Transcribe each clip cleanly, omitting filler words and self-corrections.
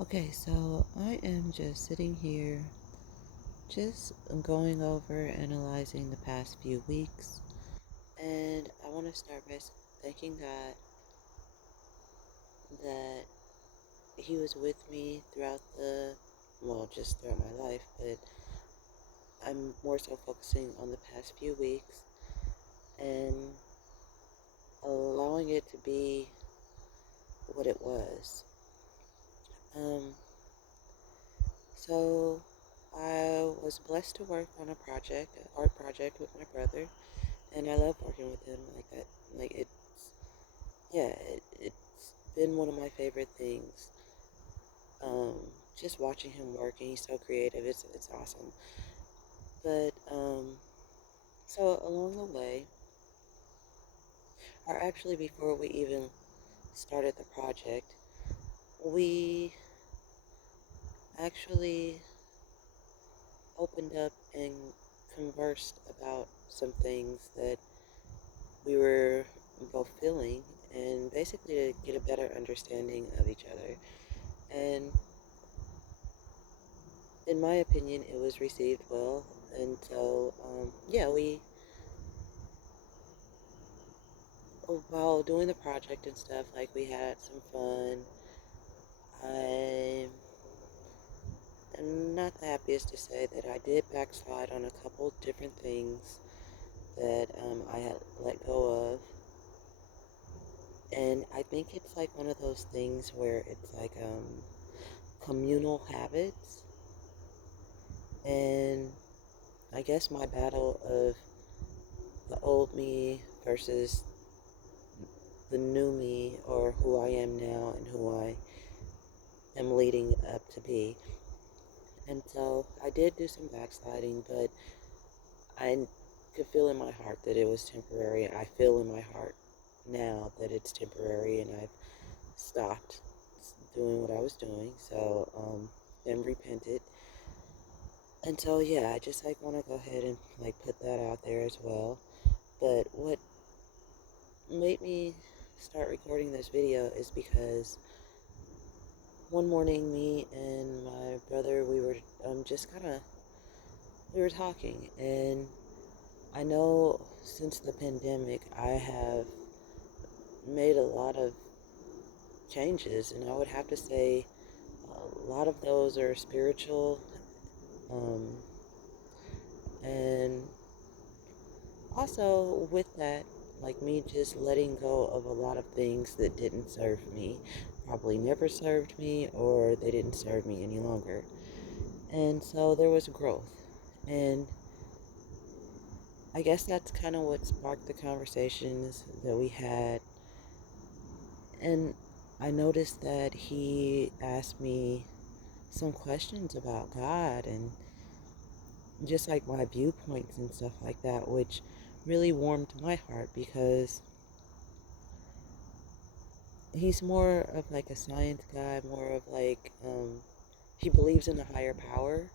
Okay, so I am just sitting here, just going over, analyzing the past few weeks, and I want to start by thanking God that He was with me throughout just throughout my life, but I'm more so focusing on the past few weeks and allowing it to be what it was. Um, so I was blessed to work on a project, an art project with my brother, and I love working with him like that. Like it's been one of my favorite things. Um, just watching him work, and he's so creative. It's awesome. But so along the way, or actually before we even started the project, we actually opened up and conversed about some things that we were both feeling, and basically to get a better understanding of each other. And in my opinion, it was received well. And so, yeah, while doing the project and stuff, like we had some fun. I am not the happiest to say that I did backslide on a couple different things that I had let go of. And I think it's like one of those things where it's like communal habits. And I guess my battle of the old me versus the new me, or who I am now and who I am leading up to be. And so I did do some backsliding, but I could feel in my heart that it was temporary. I feel in my heart now that it's temporary, and I've stopped doing what I was doing. So, and repented. And so, yeah, I just like want to go ahead and like put that out there as well. But what made me start recording this video is because one morning, me and my brother, we were just kind of we were talking, and I know since the pandemic, I have made a lot of changes, and I would have to say a lot of those are spiritual, um, and also with that, like me just letting go of a lot of things that didn't serve me, probably never served me, or they didn't serve me any longer. And so there was growth. And I guess that's kind of what sparked the conversations that we had. And I noticed that he asked me some questions about God and just like my viewpoints and stuff like that, which really warmed my heart because he's more of like a science guy, more of like, he believes in a higher power.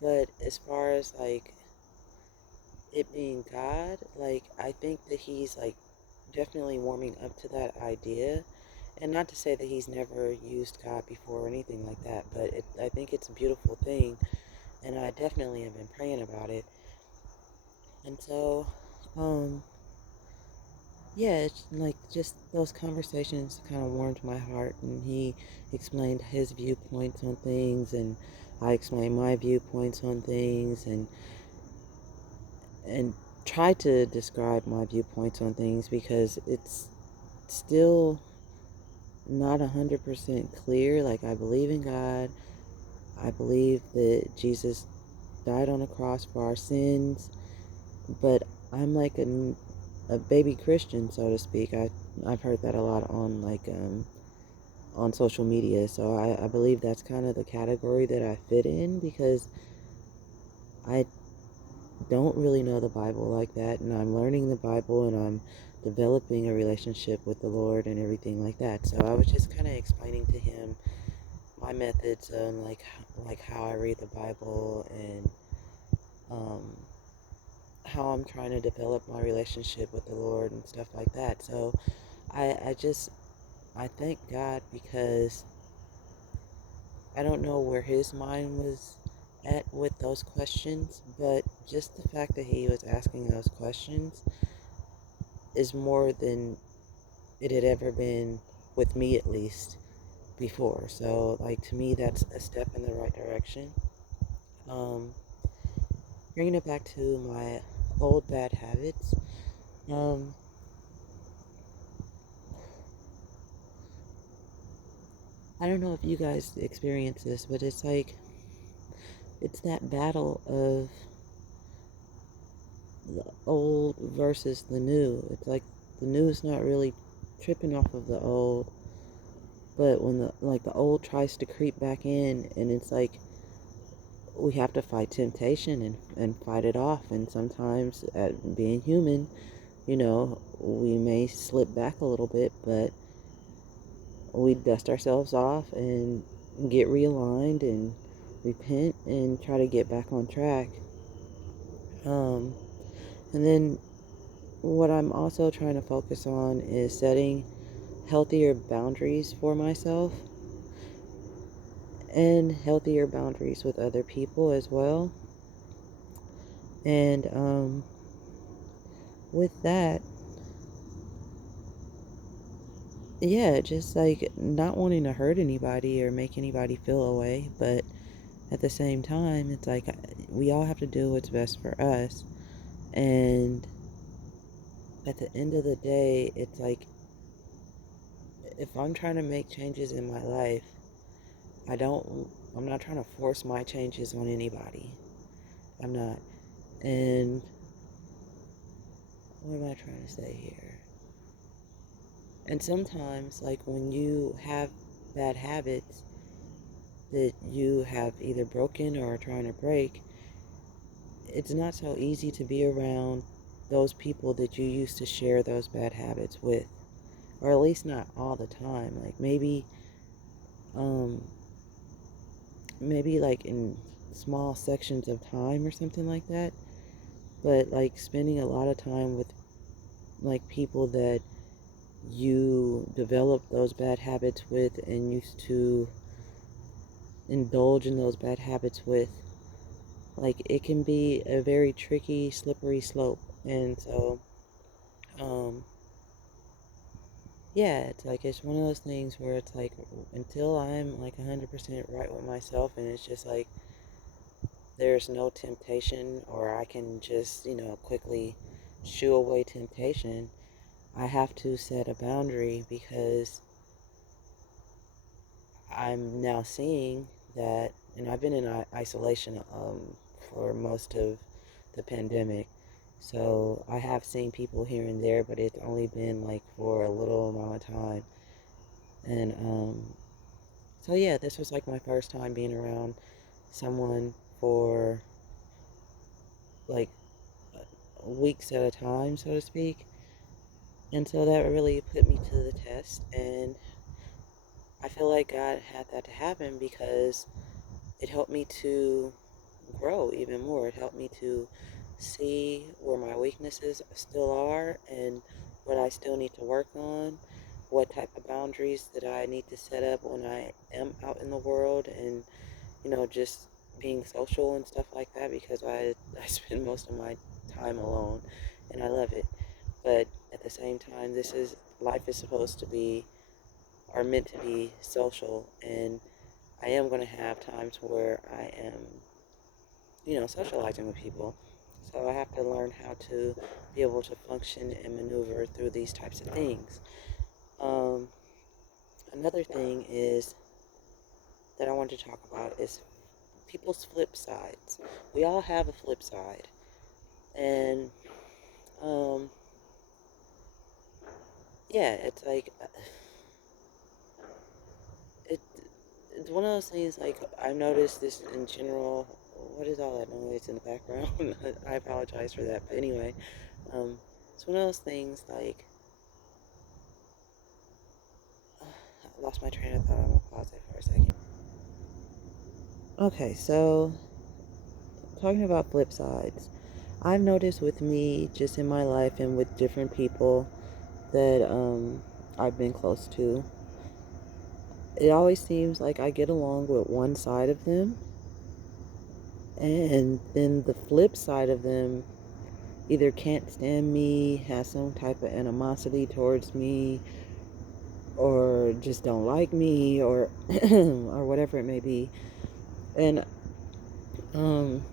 But as far as like it being God, like I think that he's like definitely warming up to that idea. And not to say that he's never used God before or anything like that, but I think it's a beautiful thing, and I definitely have been praying about it. And so, um, yeah, it's like just those conversations kind of warmed my heart, and he explained his viewpoints on things, and I explained my viewpoints on things, and try to describe my viewpoints on things because it's still not 100% clear. Like, I believe in God. I believe that Jesus died on the cross for our sins, but I'm like a baby Christian, so to speak. I've heard that a lot on on social media. So I believe that's kind of the category that I fit in because I don't really know the Bible like that, and I'm learning the Bible, and I'm developing a relationship with the Lord and everything like that. So I was just kind of explaining to him my methods on like how I read the Bible, and um, how I'm trying to develop my relationship with the Lord and stuff like that. So I just I thank God because I don't know where his mind was at with those questions, but just the fact that he was asking those questions is more than it had ever been with me, at least before. So, like, to me, that's a step in the right direction. Um, Bringing it back to my old bad habits. Um, I don't know if you guys experience this, but it's like it's that battle of the old versus the new. It's like the new is not really tripping off of the old, but when the old tries to creep back in, and it's like we have to fight temptation and fight it off. And sometimes, at being human, we may slip back a little bit, but we dust ourselves off and get realigned and repent and try to get back on track. Um, and then what I'm also trying to focus on is setting healthier boundaries for myself and healthier boundaries with other people as well. And with that, yeah, just like not wanting to hurt anybody or make anybody feel away, but at the same time, it's like we all have to do what's best for us. And at the end of the day, it's like if I'm trying to make changes in my life, I don't, I'm not trying to force my changes on anybody. I'm not. And what am I trying to say here? And sometimes, like when you have bad habits that you have either broken or are trying to break, it's not so easy to be around those people that you used to share those bad habits with, or at least not all the time. Like um, maybe like in small sections of time or something like that. But like spending a lot of time with like people that you developed those bad habits with and used to indulge in those bad habits with, like it can be a very tricky, slippery slope. And so, um, yeah, it's like it's one of those things where it's like until I'm like 100% right with myself, and it's just like there's no temptation, or I can just, quickly shoo away temptation, I have to set a boundary because I'm now seeing that, and I've been in isolation for most of the pandemic. So I have seen people here and there, but it's only been like for a little amount of time. And so yeah, this was like my first time being around someone for like weeks at a time, so to speak. And so that really put me to the test. And I feel like God had that to happen because it helped me to grow even more. It helped me to see where my weaknesses still are and what I still need to work on, what type of boundaries that I need to set up when I am out in the world and, just being social and stuff like that because I spend most of my time alone and I love it. But at the same time, life is supposed to be, or meant to be social, and I am going to have times where I am, socializing with people. So I have to learn how to be able to function and maneuver through these types of things. Um, Another thing is that I want to talk about is people's flip sides. We all have a flip side, and um, yeah, it's like it. It's one of those things. Like I've noticed this in general. What is all that noise in the background? I apologize for that. But anyway, it's one of those things like I lost my train of thought. I'm gonna pause it for a second. Okay, so talking about flip sides, I've noticed with me just in my life and with different people that I've been close to. it always seems like I get along with one side of them, and then the flip side of them either can't stand me, has some type of animosity towards me, or just don't like me, or or whatever it may be. And um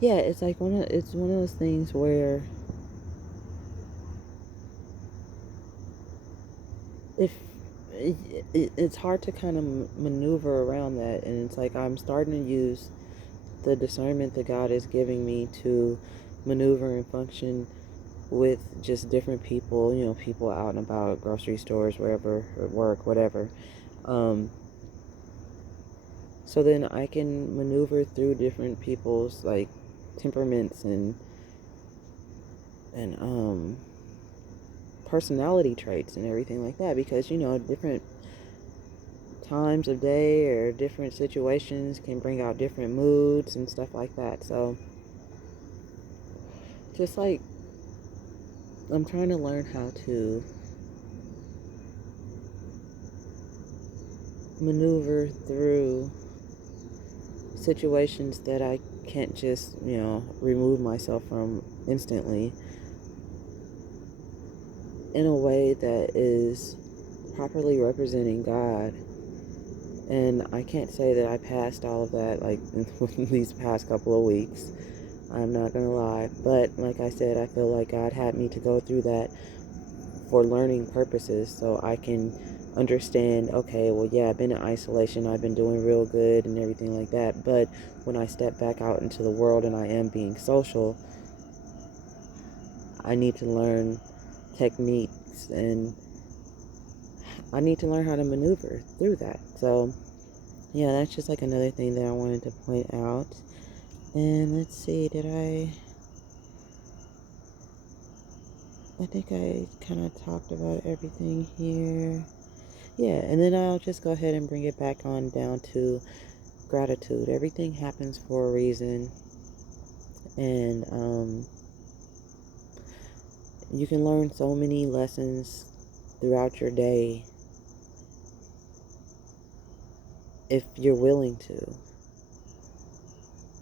yeah, it's like it's one of those things where if it's hard to kind of maneuver around that, and it's like I'm starting to use the discernment that God is giving me to maneuver and function with just different people, people out and about, grocery stores, wherever, at work, whatever. So then I can maneuver through different people's like temperaments and personality traits and everything like that, because different times of day or different situations can bring out different moods and stuff like that. So just like I'm trying to learn how to maneuver through situations that I can't just, remove myself from instantly, in a way that is properly representing God. And I can't say that I passed all of that like in these past couple of weeks. I'm not gonna lie. But like I said, I feel like God had me to go through that for learning purposes, so I can understand, okay, well, yeah, I've been in isolation, I've been doing real good and everything like that, but when I step back out into the world and I am being social, I need to learn techniques, and I need to learn how to maneuver through that. So yeah, that's just like another thing that I wanted to point out. And let's see, I think I kind of talked about everything here. Yeah, and then I'll just go ahead and bring it back on down to gratitude. Everything happens for a reason, and you can learn so many lessons throughout your day if you're willing to.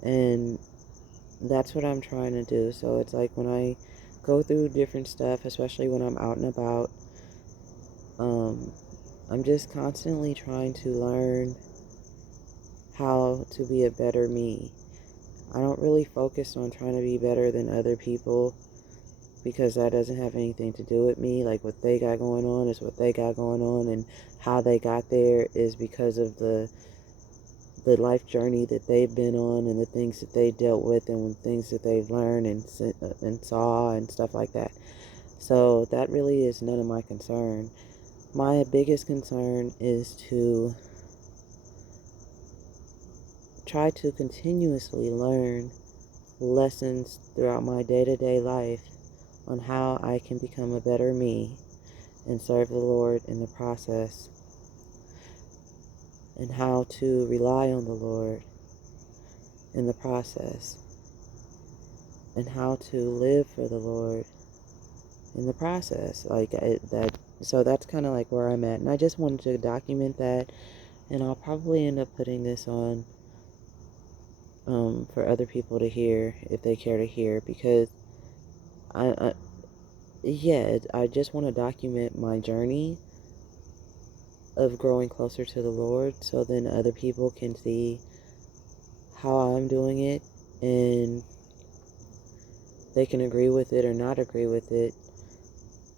And that's what I'm trying to do. So it's like when I go through different stuff, especially when I'm out and about, I'm just constantly trying to learn how to be a better me. I don't really focus on trying to be better than other people, because that doesn't have anything to do with me. Like, what they got going on is what they got going on, and how they got there is because of the life journey that they've been on, and the things that they dealt with, and things that they've learned and saw and stuff like that. So that really is none of my concern. My biggest concern is to try to continuously learn lessons throughout my day-to-day life on how I can become a better me and serve the Lord in the process, and how to rely on the Lord in the process, and how to live for the Lord in the process. So that's kind of like where I'm at, and I just wanted to document that. And I'll probably end up putting this on for other people to hear, if they care to hear, because I yeah, I just want to document my journey of growing closer to the Lord, so then other people can see how I'm doing it, and they can agree with it or not agree with it,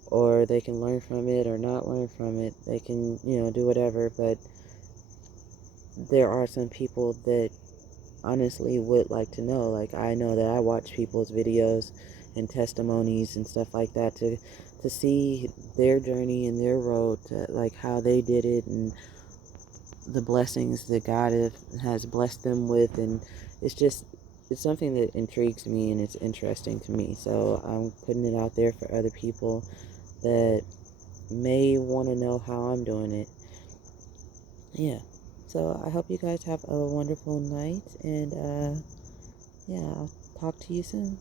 or they can learn from it or not learn from it. They can, do whatever. But there are some people that honestly would like to know. Like, I know that I watch people's videos and testimonies and stuff like that to see their journey and their road, to like how they did it, and the blessings that God has blessed them with. And it's something that intrigues me, and it's interesting to me. So I'm putting it out there for other people that may want to know how I'm doing it. Yeah. So I hope you guys have a wonderful night, and yeah, I'll talk to you soon.